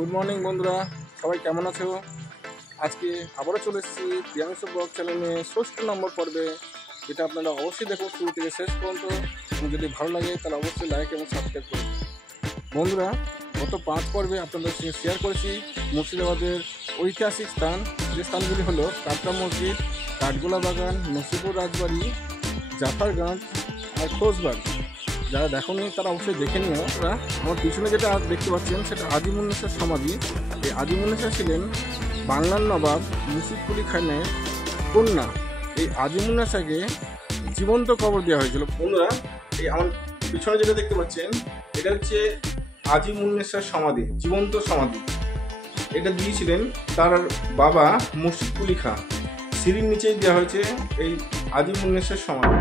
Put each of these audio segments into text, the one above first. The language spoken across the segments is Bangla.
গুড মর্নিং বন্ধুরা, সবাই কেমন আছো? আজকে আবারও চলে এসেছি প্রিয়াংশু ব্লগ চ্যানেলে ৬ষ্ঠ নম্বর পর্বে, যেটা আপনারা অবশ্যই দেখো শুরু থেকে শেষ পর্যন্ত। এবং যদি ভালো লাগে তাহলে অবশ্যই লাইক এবং সাবস্ক্রাইব করুন। বন্ধুরা, গত ৫ পর্বে আপনাদের সঙ্গে শেয়ার করেছি মুর্শিদাবাদের ঐতিহাসিক স্থান, যে স্থানগুলি হলো কাটরা মসজিদ, কাঠগোলা বাগান, নসিপুর রাজবাড়ি, জাফরগঞ্জ আর খোসবাগ। যারা দেখোনি তারা অবশ্যই দেখে নিও। আমার পিছনে যেটা দেখতে পাচ্ছেন সেটা আজিমুন্নেসার সমাধি। এই আজিমুন্নেসা ছিলেন বাংলার নবাব মুর্শিদ কুলি খানের কন্যা। এই আজিমুন্নেসাকে জীবন্ত কবর দেওয়া হয়েছিল। বন্ধুরা, এই আমার পিছনে যেটা দেখতে পাচ্ছেন এটা হচ্ছে আজিমুন্নেসার সমাধি, জীবন্ত সমাধি। এটা দিয়েছিলেন তার বাবা মুর্শিদ কুলি খান। সিঁড়ির নিচেই দেওয়া হয়েছে এই আজিমুন্নেসার সমাধি।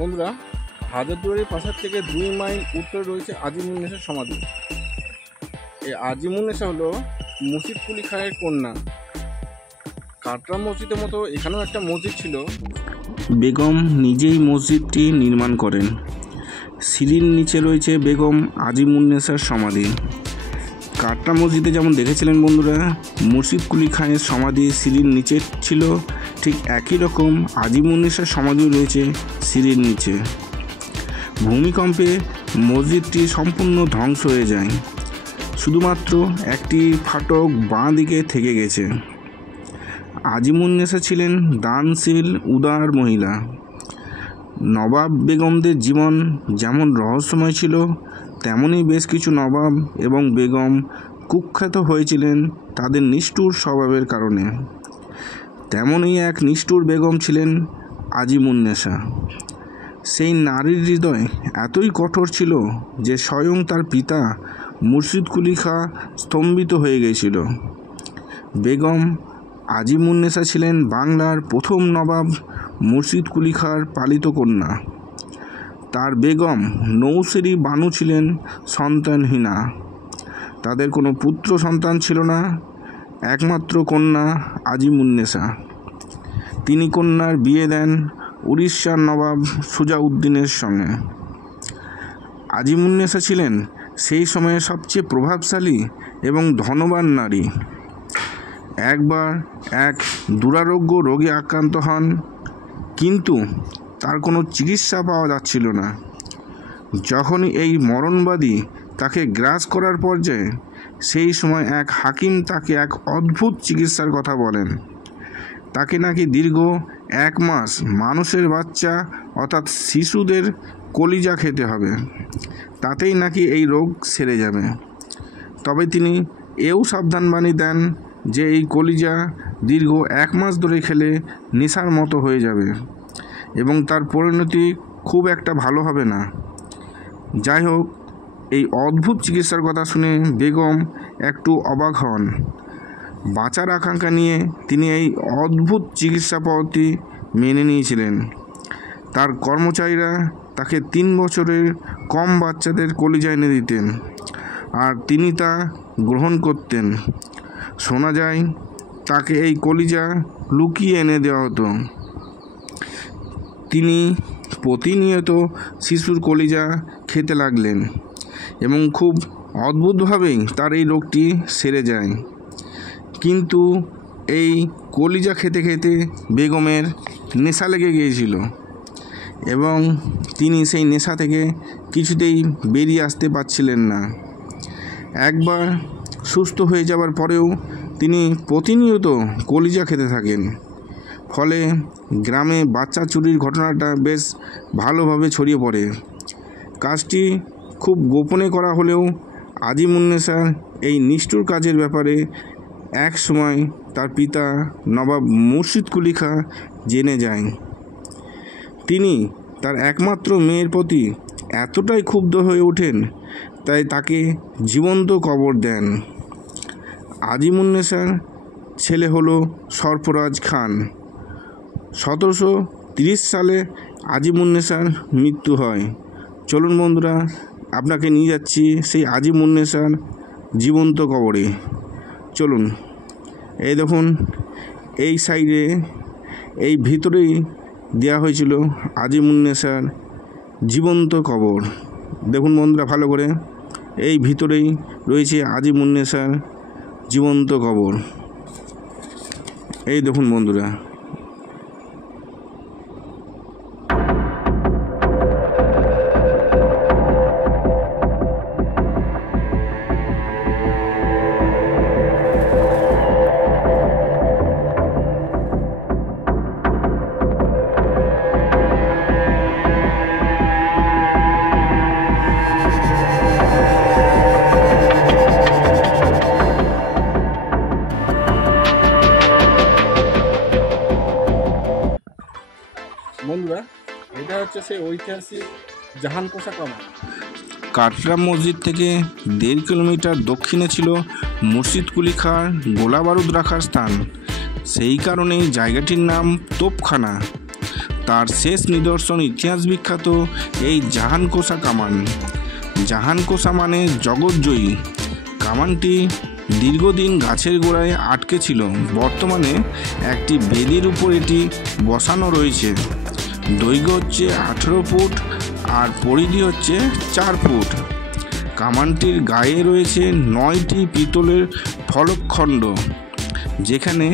বন্ধুরা, হাজারদুয়ারি প্রাসাদ থেকে 2 মাইল উত্তরে রয়েছে আজিমুন্নেসার সমাধি। এই আজিমুন্নেসা হলো মুর্শিদ কুলি খানের কন্যা। কাটরা মসজিদের মতো এখানেও একটা মসজিদ ছিল। বেগম নিজেই মসজিদটি নির্মাণ করেন। সিঁড়ির নিচে রয়েছে বেগম আজিমুন্নেসার সমাধি। কাটরা মসজিদে যেমন দেখেছিলেন বন্ধুরা, মুর্শিদ কুলি খানের সমাধি সিঁড়ির নিচে ছিল, ঠিক একই রকম আজিমুন্নেসার সমাধিও রয়েছে সিঁড়ির নিচে। ভূমিকম্পে মসজিদটি সম্পূর্ণ ধ্বংস হয়ে যায়, শুধুমাত্র একটি ফাটক বাঁ দিকে থেকে গেছে। আজিমুন্নেসা ছিলেন দানশীল উদার মহিলা। নবাব বেগমদের জীবন যেমন রহস্যময় ছিল, তেমনই বেশ কিছু নবাব এবং বেগম কুখ্যাত হয়েছিলেন তাদের নিষ্ঠুর স্বভাবের কারণে। তেমনই এক নিষ্ঠুর বেগম ছিলেন আজিমুন্নেসা। সেই নারীর হৃদয় এতই কঠোর ছিল যে স্বয়ং তার পিতা মুর্শিদ কুলি খাঁ স্তম্ভিত হয়ে গিয়েছিল। বেগম আজিমুন্নেসা ছিলেন বাংলার প্রথম নবাব মুর্শিদ কুলি খাঁর পালিত কন্যা। তার বেগম নৌসেরি বানু ছিলেন সন্তানহীনা। তাদের কোনো পুত্র সন্তান ছিল না। একমাত্র কন্যা আজিমুন্নেসা। তিনি কন্যার বিয়ে দেন উড়িষ্যার নবাব সুজাউদ্দিনের সঙ্গে। আজিমুন্নেসা ছিলেন সেই সময়ের সবচেয়ে প্রভাবশালী এবং ধনবান নারী। একবার এক দুরারোগ্য রোগে আক্রান্ত হন, কিন্তু তার কোনো চিকিৎসা পাওয়া যাচ্ছিল না। যখনই এই মরণবাদী তাকে গ্রাস করার পর্যায়ে, সেই সময় এক হাকিম তাকে এক অদ্ভুত চিকিৎসার কথা বলেন। তাকে নাকি দীর্ঘ 1 মাস মানুষের বাচ্চা অর্থাৎ শিশুদের কলিজা খেতে হবে, তাতেই নাকি এই রোগ সেরে যাবে। তবে তিনি এও সাবধানবাণী দেন যে এই কলিজা দীর্ঘ 1 মাস ধরে খেলে নেশার মতো হয়ে যাবে এবং তার পরিণতি খুব একটা ভালো হবে না। যাই হোক, এই অদ্ভুত চিকিৎসার কথা শুনে বেগম একটু অবাক হন। বাঁচার আকাঙ্ক্ষা নিয়ে তিনি এই অদ্ভুত চিকিৎসা পদ্ধতি মেনে নিয়েছিলেন। তার কর্মচারীরা তাকে 3 বছরের কম বাচ্চাদের কলিজা এনে দিতেন, আর তিনি তা গ্রহণ করতেন। শোনা যায় তাকে এই কলিজা লুকিয়ে এনে দেওয়া হতো। তিনি প্রতিনিয়ত শিশুর কলিজা খেতে লাগলেন এবং খুব অদ্ভুতভাবেই তার এই রোগটি সেরে যায়। কিন্তু এই কলিজা খেতে খেতে বেগমের নেশা লেগে গিয়েছিল এবং তিনি সেই নেশা থেকে কিছুতেই বেরিয়ে আসতে পারছিলেন না। একবার সুস্থ হয়ে যাবার পরেও তিনি প্রতিনিয়ত কলিজা খেতে থাকেন। ফলে গ্রামে বাচ্চা চুরির ঘটনাটা বেশ ভালোভাবে ছড়িয়ে পড়ে। কাজটি খুব গোপনে করা হলেও আজিমুন্নেসার এই নিষ্ঠুর কাজের ব্যাপারে এক সময় তার পিতা নবাব মুর্শিদ কুলি খাঁ জেনে যায়। তিনি তার একমাত্র মেয়ের প্রতি এতটাই ক্ষুব্ধ হয়ে ওঠেন, তাই তাকে জীবন্ত কবর দেন। আজিমুন্নেসার ছেলে হলো সরফরাজ খান। 1730 সালে আজিমুন্নেসার মৃত্যু হয়। চলুন বন্ধুরা, আপনাকে নিয়ে যাচ্ছি সেই আজিমুন্নেসার জীবন্ত কবরে। চলুন, এই দেখুন, এই সাইডে এই ভিতরেই দেওয়া হয়েছিল আজিমুন্নেসার জীবন্ত কবর। দেখুন বন্ধুরা ভালো করে, এই ভিতরেই রয়েছে আজিমুন্নেসার জীবন্ত কবর। এই দেখুন বন্ধুরা, বন্ধুরা এটা হচ্ছে সেই ঐতিহাসিক জাহানকোষা কামান। কাটরা মসজিদ থেকে 1.5 কিলোমিটার দক্ষিণে ছিল মুর্শিদকুলি খাঁর গোলা বারুদ রাখার স্থান। সেই কারণেই জায়গাটির নাম তোপখানা। তার শেষ নিদর্শন ইতিহাস বিখ্যাত এই জাহানকোষা কামান। জাহানকোষা মানে জগৎজয়ী। কামানটি দীর্ঘদিন গাছের গোড়ায় আটকে ছিল। বর্তমানে একটি বেদির উপর এটি বসানো রয়েছে। দৈর্ঘ্য হচ্ছে 18 ফুট আর পরিধি হচ্ছে 4 ফুট। কামানটির গায়ে রয়েছে 9টি পিতলের ফলকখণ্ড, যেখানে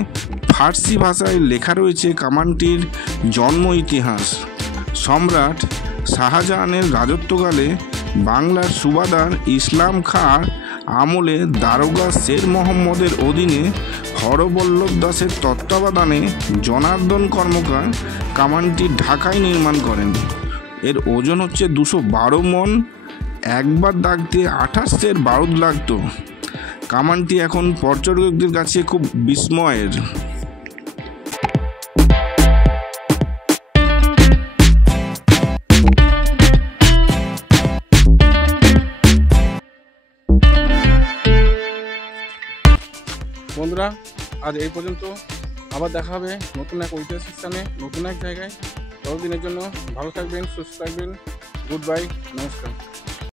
ফার্সি ভাষায় লেখা রয়েছে কামানটির জন্ম ইতিহাস। সম্রাট শাহজাহানের রাজত্বকালে বাংলার সুবাদার ইসলাম খাঁর আমলে দারোগা শের মোহাম্মদের অধীনে হরবল্লভ দাসের তত্ত্বাবধানে জনার্দন কর্মকার কামানটি ঢাকায় নির্মাণ করেন। এর ওজন হচ্ছে 212 মণ। একবার দাগতে 28 সের বারুদ লাগত। কামানটি এখন পর্যটকদের কাছে খুব বিস্ময়ের। বন্ধুরা আজ এই পর্যন্ত, আবার দেখা হবে নতুন এক ঐতিহাসিক স্থানে, নতুন এক জায়গায়। ততদিনের জন্য ভালো থাকবেন, সুস্থ থাকবেন। গুড বাই, নমস্কার।